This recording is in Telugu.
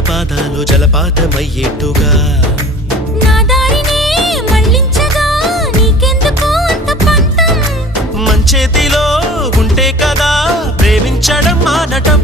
పాదాలు జలపాతమయ్యేట్టుగా నా దారినే మళ్ళించగా నీకెందుకు అంత పంతం మంచేతిలో ఉంటే కదా ప్రేమించడం మానటం